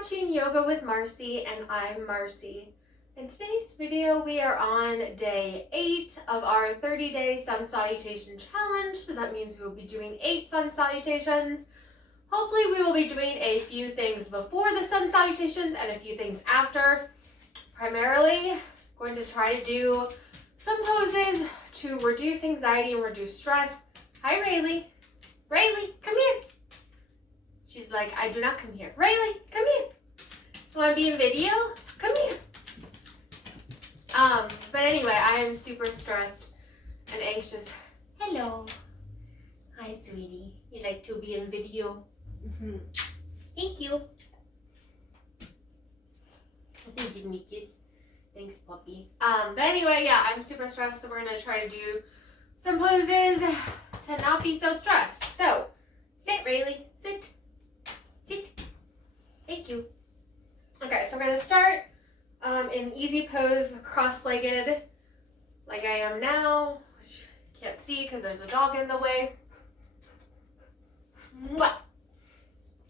watching Yoga with Marcie, and I'm Marcie. In today's video, we are on day 8 of our 30-day Sun Salutation challenge. So that means we will be doing 8 Sun Salutations. Hopefully we will be doing a few things before the Sun Salutations and a few things after. Primarily, going to try to do some poses to reduce anxiety and reduce stress. Hi, Rayleigh. Rayleigh, come here. She's like, I do not come here. Rayleigh, come here. You want to be in video? Come here. But anyway, I am super stressed and anxious. Hello. Hi, sweetie. You like to be in video? Mm-hmm. Thank you. Give me a kiss. Thanks, puppy. But anyway, yeah, I'm super stressed, so we're gonna try to do some poses to not be so stressed. So, sit, Rayleigh. Sit. Sit. Thank you. Okay, so we're gonna start in easy pose, cross-legged, like I am now, which you can't see because there's a dog in the way. Mwah.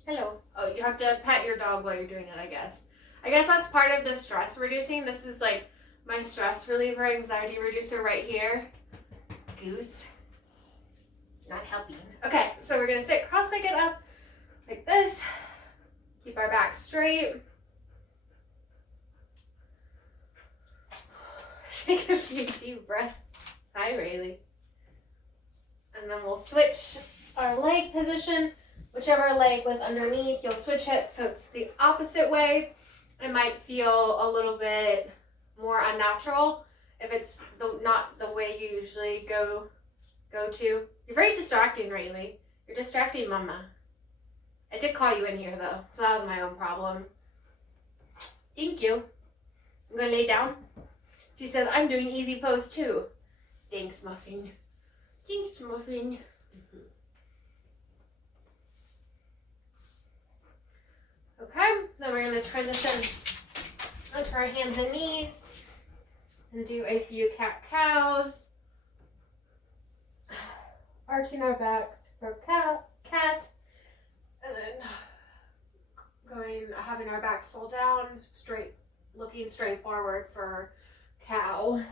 Hello. Oh, you have to pet your dog while you're doing it, I guess. I guess that's part of the stress reducing. This is like my stress reliever, anxiety reducer right here. Goose. Not helping. Okay, so we're gonna sit cross-legged up like this. Keep our back straight. Take a few deep breaths. Hi, Rayleigh. And then we'll switch our leg position. Whichever leg was underneath, you'll switch it so it's the opposite way. It might feel a little bit more unnatural if it's not the way you usually go to. You're very distracting, Rayleigh. You're distracting Mama. I did call you in here though, so that was my own problem. Thank you. I'm gonna lay down. She says, I'm doing easy pose too. Thanks, Muffin. Thanks, Muffin. Okay, then we're gonna transition onto our hands and knees and do a few cat-cows. Arching our backs for cat. And then having our backs fold down, looking straight forward for cow.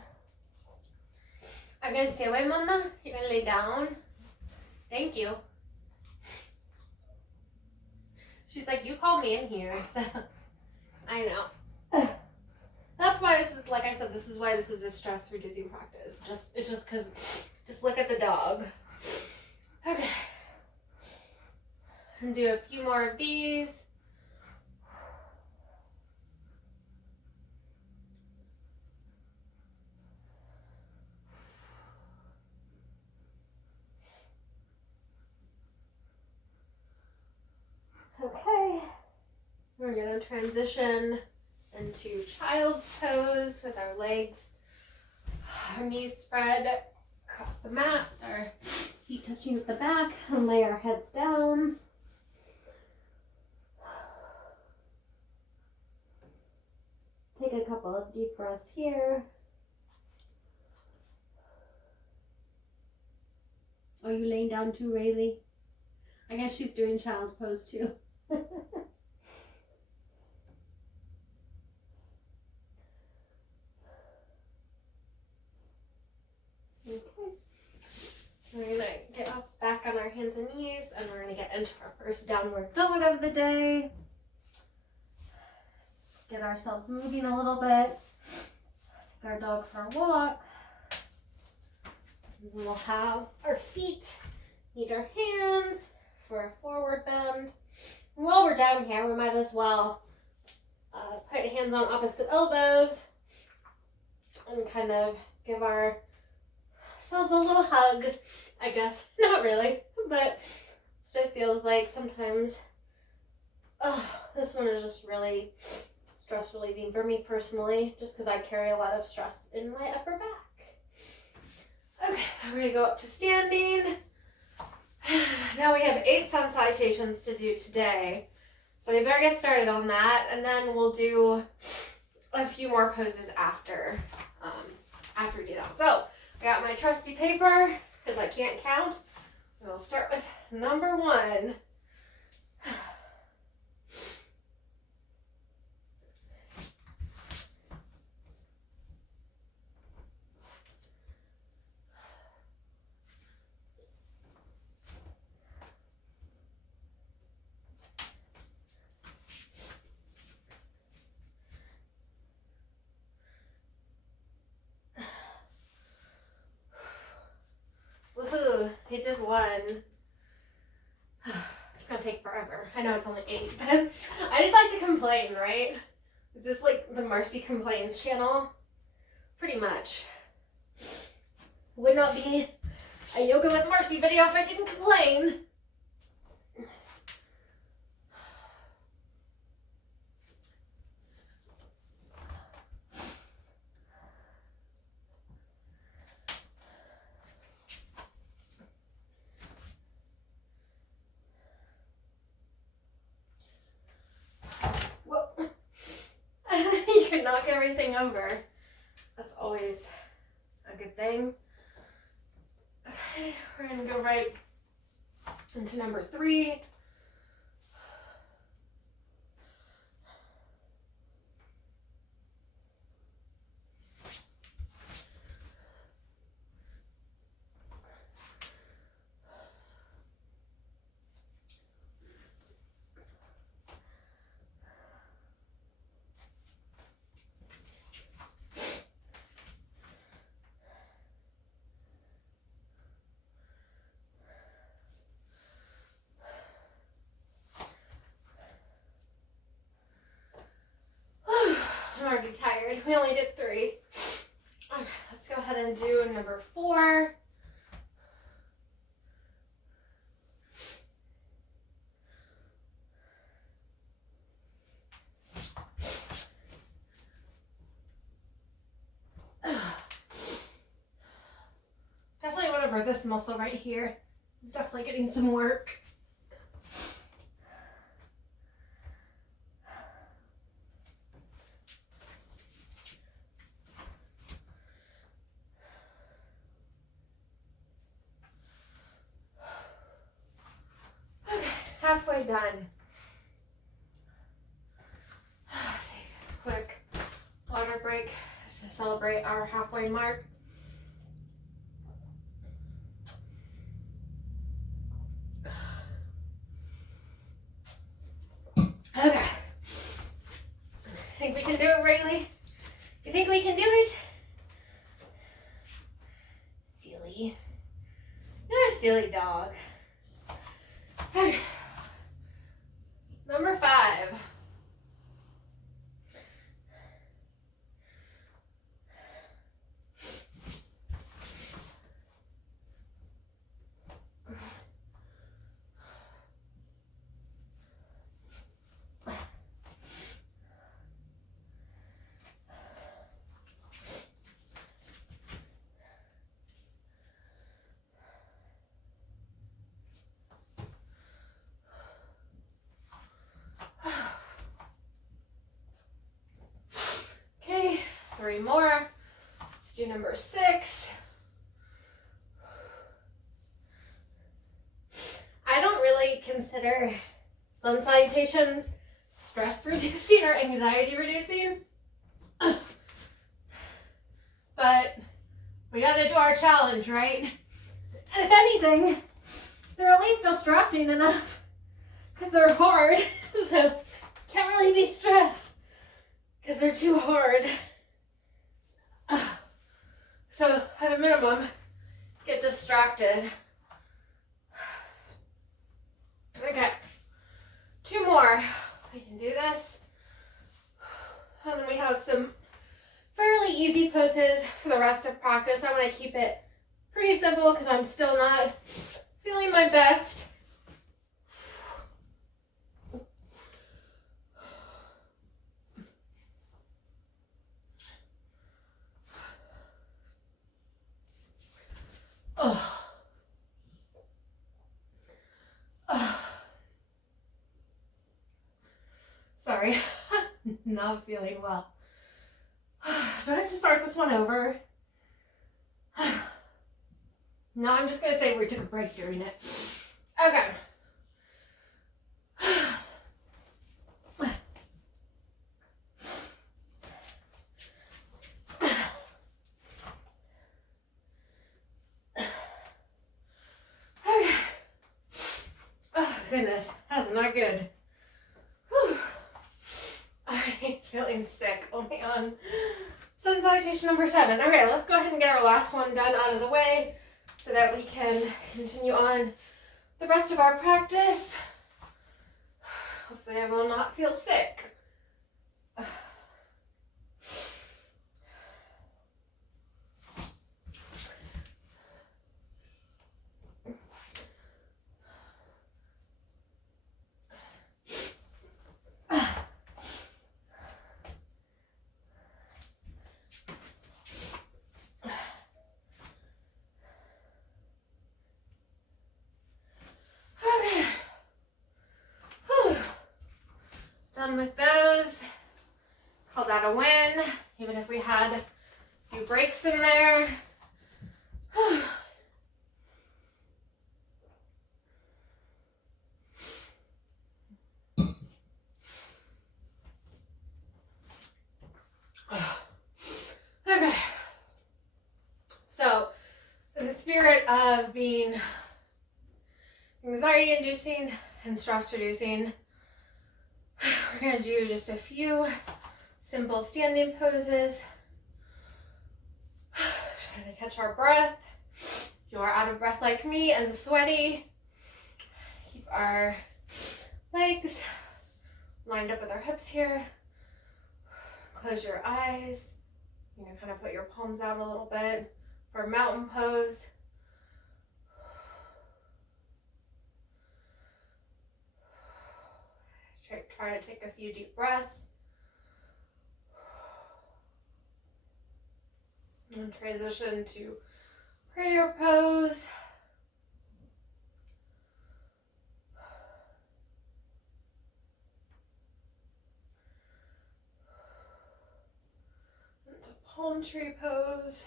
I'm gonna stay away, Mama. You're gonna lay down. Thank you. She's like, you called me in here, so I know. That's why this is, like I said, this is why this is a stress reducing practice. It's just because, just look at the dog. Okay. And do a few more of these. Okay, we're going to transition into child's pose with our legs, our knees spread across the mat, our feet touching at the back, and lay our heads down. Take a couple of deep breaths here. Are you laying down too, Rayleigh? I guess she's doing child's pose too. Okay. We're going to get up back on our hands and knees, and we're going to get into our first downward dog of the day. Get ourselves moving a little bit. Take our dog for a walk. And we'll have our feet meet our hands for a forward bend. And while we're down here, we might as well put hands on opposite elbows and kind of give ourselves a little hug, I guess. Not really, but that's what it feels like sometimes. This one is just really stress relieving for me personally, just because I carry a lot of stress in my upper back. Okay, we're going to go up to standing. Now we have 8 Sun Salutations to do today, so we better get started on that, and then we'll do a few more poses after we do that. So I got my trusty paper because I can't count. We'll start with number 1. one. It's gonna take forever. I know it's only 8, but I just like to complain, right? Is this like the Marcie Complains channel? Pretty much. Would not be a Yoga with Marcie video if I didn't complain. You can knock everything over. That's always a good thing. Okay, we're gonna go right into number 3. I'm already tired. We only did 3. Okay, let's go ahead and do number 4. Definitely went over this muscle right here. It's definitely getting some work. Okay, halfway done. Take a quick water break to celebrate our halfway mark. Okay. Think we can do it, Rayleigh? You think we can do it? Silly. You're a silly dog. Okay. Number 5. Okay, 3 more. Let's do number 6. I don't really consider Sun Salutations stress reducing or anxiety reducing. But we gotta do our challenge, right? And if anything, they're at least distracting enough because they're hard. So can't really be stressed because they're too hard. So at a minimum, get distracted. Okay, 2 more. We can do this. And then we have some fairly easy poses for the rest of practice. I want to keep it pretty simple because I'm still not feeling my best. Oh. Oh. Sorry, not feeling well. Do I have to start this one over? No, I'm just gonna say we took a break during it. Okay. Okay. Oh goodness, that's not good. Whew. Already feeling sick. Only on Sun Salutation number 7. Okay, let's go ahead and get our last one done out of the way. so that we can continue on the rest of our practice. Hopefully I will not feel sick. Done with those. Call that a win, even if we had a few breaks in there. Okay. So, in the spirit of being anxiety-inducing and stress-reducing, we're going to do just a few simple standing poses. Trying to catch our breath. If you are out of breath like me and sweaty, keep our legs lined up with our hips here. Close your eyes. You can kind of put your palms out a little bit for mountain pose. Try to take a few deep breaths. And transition to prayer pose. Into palm tree pose.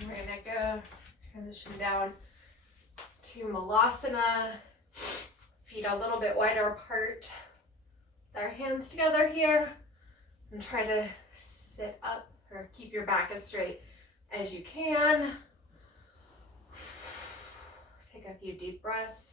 And we're gonna go transition down to Malasana. Feet a little bit wider apart. With our hands together here. And try to sit up or keep your back as straight as you can. Take a few deep breaths.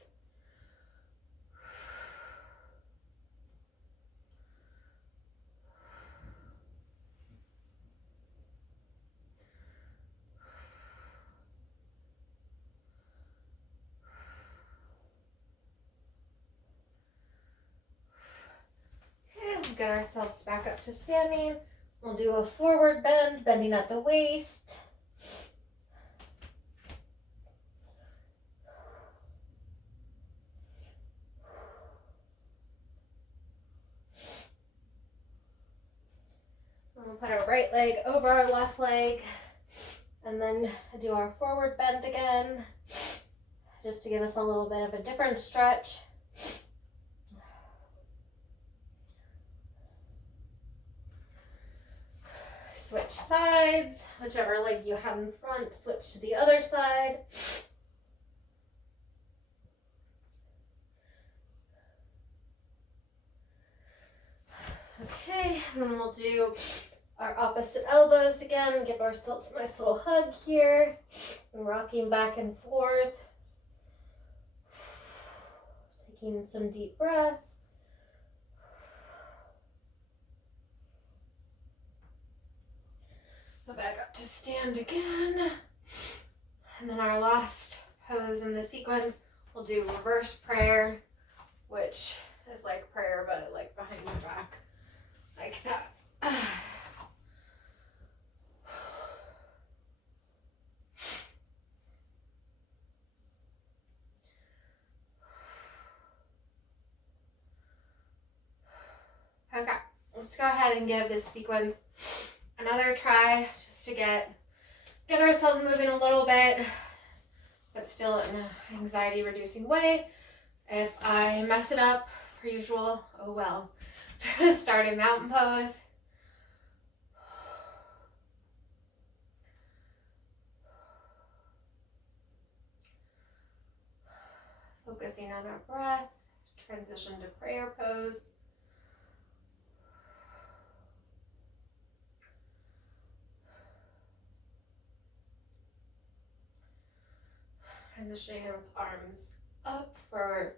Get ourselves back up to standing. We'll do a forward bend, bending at the waist. And we'll put our right leg over our left leg and then do our forward bend again, just to give us a little bit of a different stretch. Switch sides, whichever leg you had in front, switch to the other side. Okay, and then we'll do our opposite elbows again. Give ourselves a nice little hug here. And rocking back and forth. Taking some deep breaths. Go back up to stand again. And then our last pose in the sequence, we'll do reverse prayer, which is like prayer, but like behind your back, like that. Okay, let's go ahead and give this sequence another try, just to get ourselves moving a little bit, but still in an anxiety reducing way. If I mess it up, per usual, oh well. So we're gonna start in mountain pose. Focusing on our breath, transition to prayer pose. Transitioning with arms up for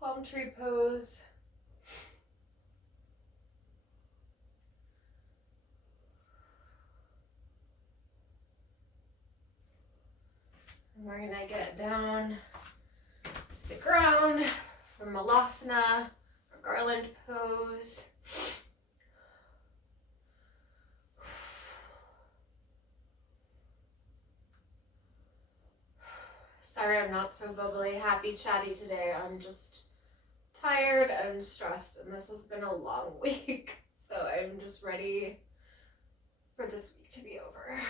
palm tree pose. And we're gonna get down to the ground for Malasana, or garland pose. Sorry, I'm not so bubbly, happy, chatty today. I'm just tired and stressed, and this has been a long week. So I'm just ready for this week to be over.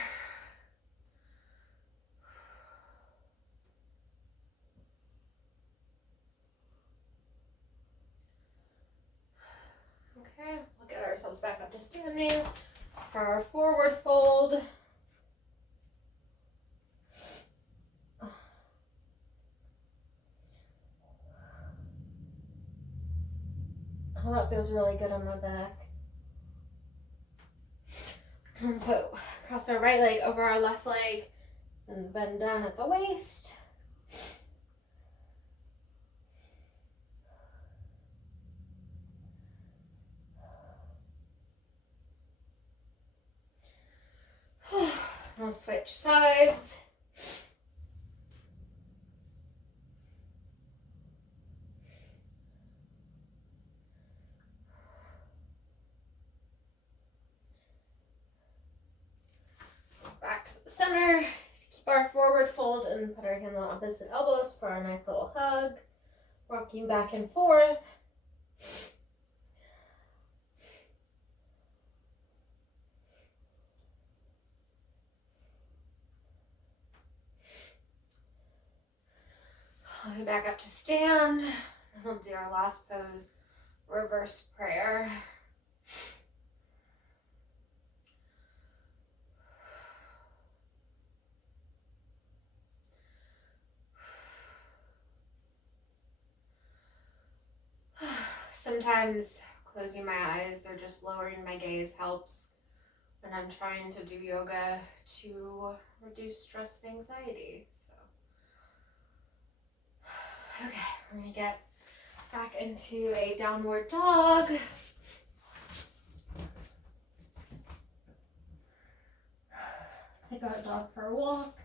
Okay, we'll get ourselves back up to standing for our forward fold. Oh, that feels really good on my back. And cross our right leg over our left leg and bend down at the waist. We'll switch sides. Back to the center. Keep our forward fold and put our hands on opposite elbows for our nice little hug. Rocking back and forth. Back up to stand. And we'll do our last pose, reverse prayer. Sometimes closing my eyes or just lowering my gaze helps when I'm trying to do yoga to reduce stress and anxiety. Okay, we're gonna get back into a downward dog. Take our dog for a walk.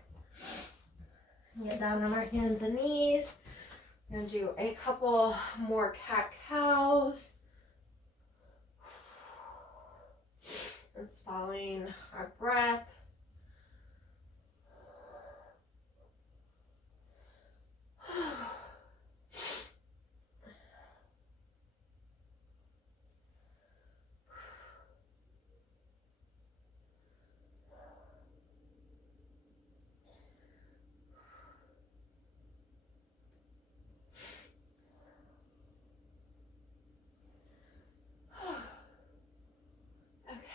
Get down on our hands and knees. We're gonna do a couple more cat-cows. Just following our breath.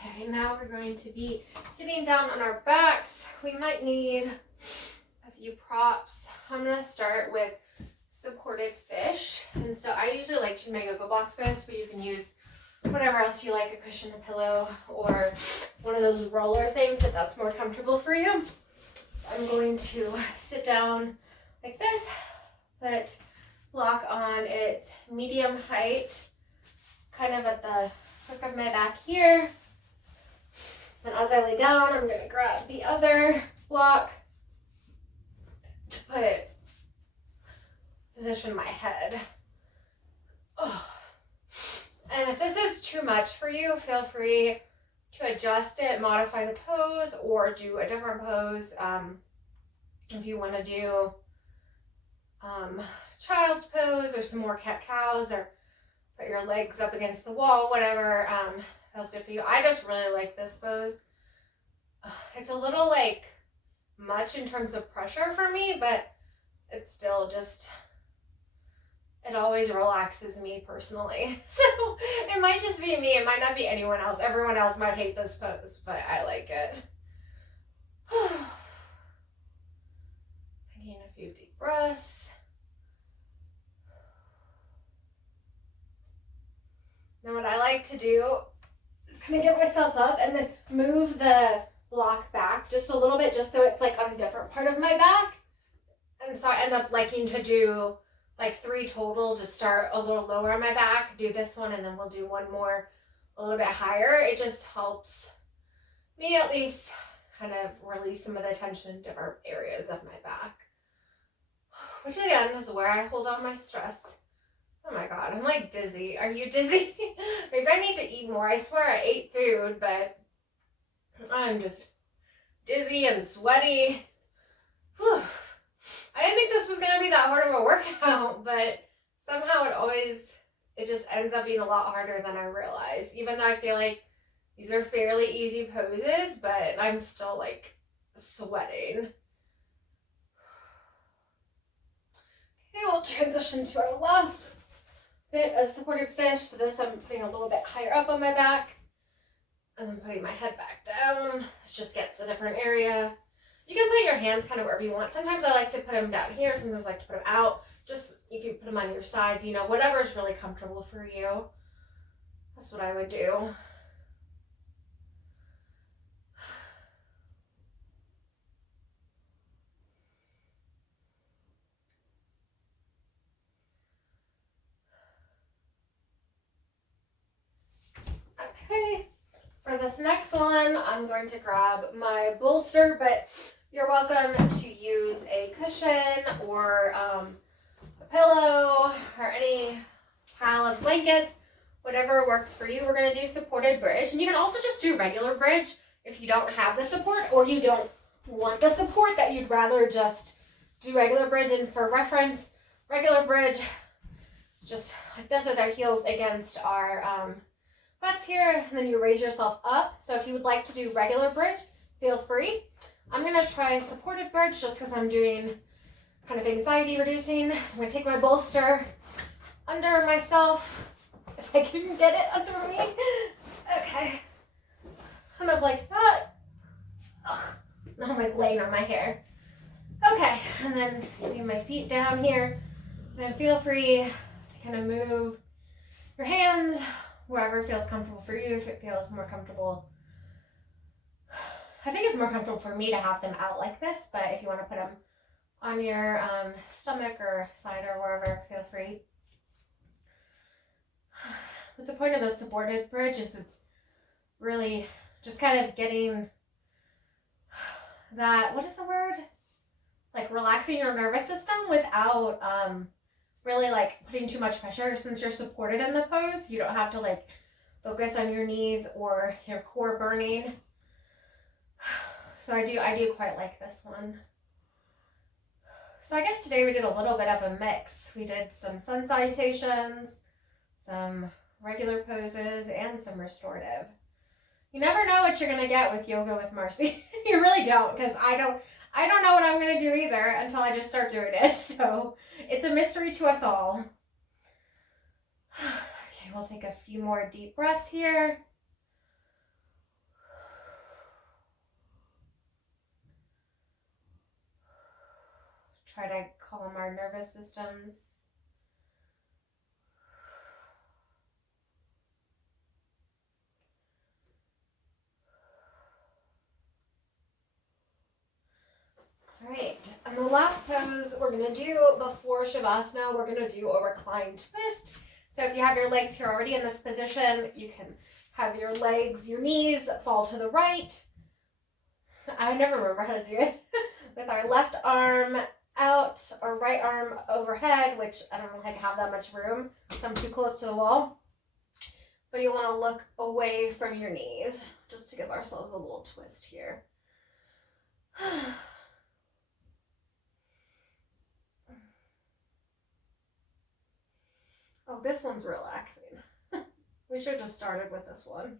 Okay, now we're going to be getting down on our backs. We might need a few props. I'm going to start with supported fish. And so I usually like to make a yoga box pose, but you can use whatever else you like, a cushion, a pillow, or one of those roller things if that's more comfortable for you. I'm going to sit down like this, put block on its medium height, kind of at the hook of my back here. And as I lay down, I'm going to grab the other block to position my head. Oh. And if this is too much for you, feel free to adjust it, modify the pose, or do a different pose. If you want to do child's pose or some more cat-cows, or put your legs up against the wall, whatever feels good for you. I just really like this pose. It's a little like much in terms of pressure for me, but it's still just, it always relaxes me personally. So it might just be me. It might not be anyone else. Everyone else might hate this pose, but I like it. Taking a few deep breaths. Now what I like to do is kind of get myself up and then move the block back just a little bit, just so it's like on a different part of my back. And so I end up liking to do like 3 total, just start a little lower on my back, do this one, and then we'll do one more a little bit higher. It just helps me at least kind of release some of the tension in different areas of my back. Which again is where I hold on my stress. Oh my god, I'm like dizzy. Are you dizzy? Maybe I need to eat more. I swear I ate food, but I'm just dizzy and sweaty. Whew. I didn't think this was going to be that hard of a workout, but somehow it just ends up being a lot harder than I realized. Even though I feel like these are fairly easy poses, but I'm still like sweating. Okay, we'll transition to our last bit of supported fish. So this I'm putting a little bit higher up on my back and then putting my head back down. This just gets a different area. You can put your hands kind of wherever you want. Sometimes I like to put them down here. Sometimes I like to put them out. Just if you put them on your sides, you know, whatever is really comfortable for you. That's what I would do. Okay, for this next one, I'm going to grab my bolster, but you're welcome to use a cushion or a pillow or any pile of blankets, whatever works for you. We're going to do supported bridge, and you can also just do regular bridge if you don't have the support or you don't want the support, that you'd rather just do regular bridge. And for reference, regular bridge, just like this with our heels against our butts here, and then you raise yourself up. So if you would like to do regular bridge, feel free. I'm going to try supported bridge just because I'm doing kind of anxiety reducing. So I'm going to take my bolster under myself, if I can get it under me. Okay. Kind of like that. Ugh. Now I'm like laying on my hair. Okay, and then getting my feet down here. Then feel free to kind of move your hands wherever feels comfortable for you. If it feels more comfortable, I think it's more comfortable for me to have them out like this, but if you want to put them on your stomach or side or wherever, feel free. But the point of the supported bridge is it's really just kind of getting that, what is the word? Like relaxing your nervous system without really like putting too much pressure. Since you're supported in the pose, you don't have to like focus on your knees or your core burning. So I do quite like this one. So I guess today we did a little bit of a mix. We did some sun salutations, some regular poses, and some restorative. You never know what you're gonna get with yoga with Marcie. You really don't, because I don't know what I'm gonna do either until I just start doing it. So it's a mystery to us all. Okay, we'll take a few more deep breaths here. Try to calm our nervous systems. All right, and the last pose we're going to do before Shavasana, we're going to do a reclined twist. So if you have your legs here already in this position, you can have your legs, your knees fall to the right. I never remember how to do it. With our left arm out, our right arm overhead, which I don't really have that much room, so I'm too close to the wall. But you want to look away from your knees, just to give ourselves a little twist here. Oh, this one's relaxing. We should have just started with this one.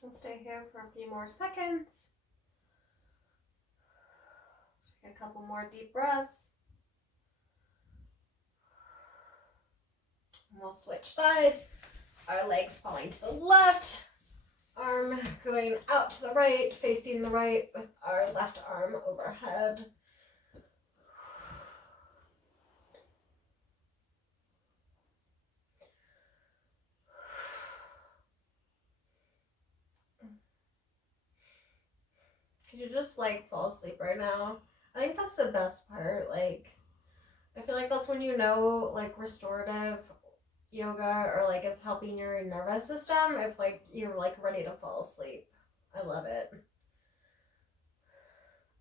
We'll stay here for a few more seconds. Take a couple more deep breaths. And we'll switch sides. Our legs falling to the left. Arm going out to the right, facing the right with our left arm overhead. You should just like fall asleep right now. I think that's the best part. Like, I feel like that's when you know like restorative yoga or like it's helping your nervous system if like you're like ready to fall asleep. I love it.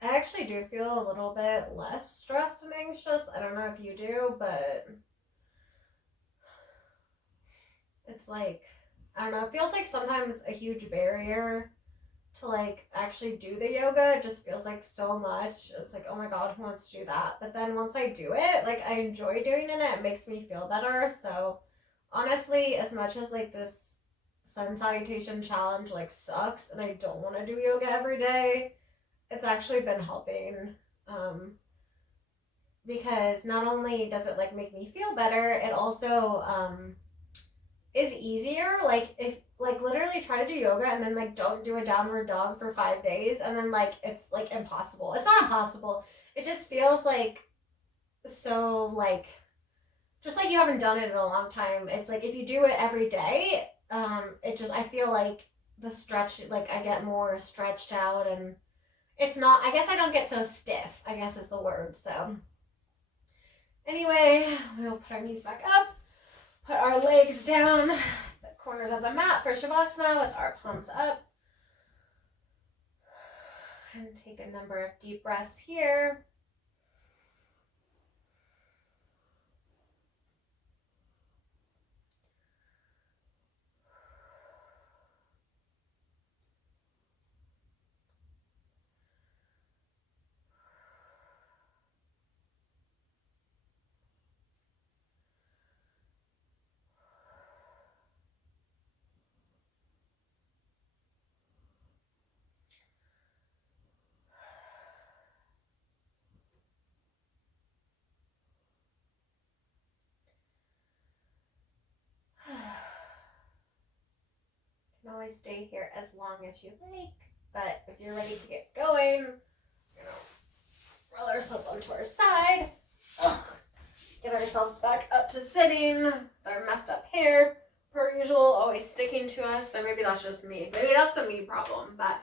I actually do feel a little bit less stressed and anxious. I don't know if you do, but it's like, I don't know, it feels like sometimes a huge barrier to like actually do the yoga. It just feels like so much. It's like, oh my god, who wants to do that? But then once I do it, like I enjoy doing it. It makes me feel better. So honestly, as much as like this sun salutation challenge like sucks and I don't want to do yoga every day, it's actually been helping. Um, because not only does it like make me feel better, it also is easier. Like if like literally try to do yoga and then like don't do a downward dog for 5 days and then like it's like impossible. It's not impossible. It just feels like so like just like you haven't done it in a long time. It's like if you do it every day, it just I feel like the stretch like I get more stretched out and it's not I guess I don't get so stiff, I guess is the word. So anyway, we'll put our knees back up, put our legs down the corners of the mat for Shavasana with our palms up. And take a number of deep breaths here. You can always stay here as long as you like, but if you're ready to get going, roll ourselves onto our side. Ugh. Get ourselves back up to sitting with our messed up hair, per usual, always sticking to us. So maybe that's just me. Maybe that's a me problem. But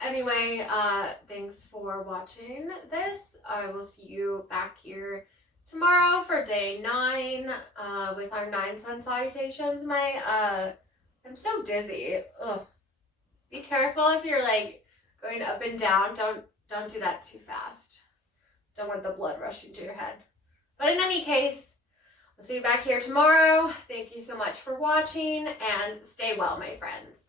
anyway, thanks for watching this. I will see you back here tomorrow for day 9 with our 9 sun salutations. I'm so dizzy. Ugh. Be careful if you're like going up and down. Don't do that too fast. Don't want the blood rushing to your head. But in any case, we'll see you back here tomorrow. Thank you so much for watching and stay well, my friends.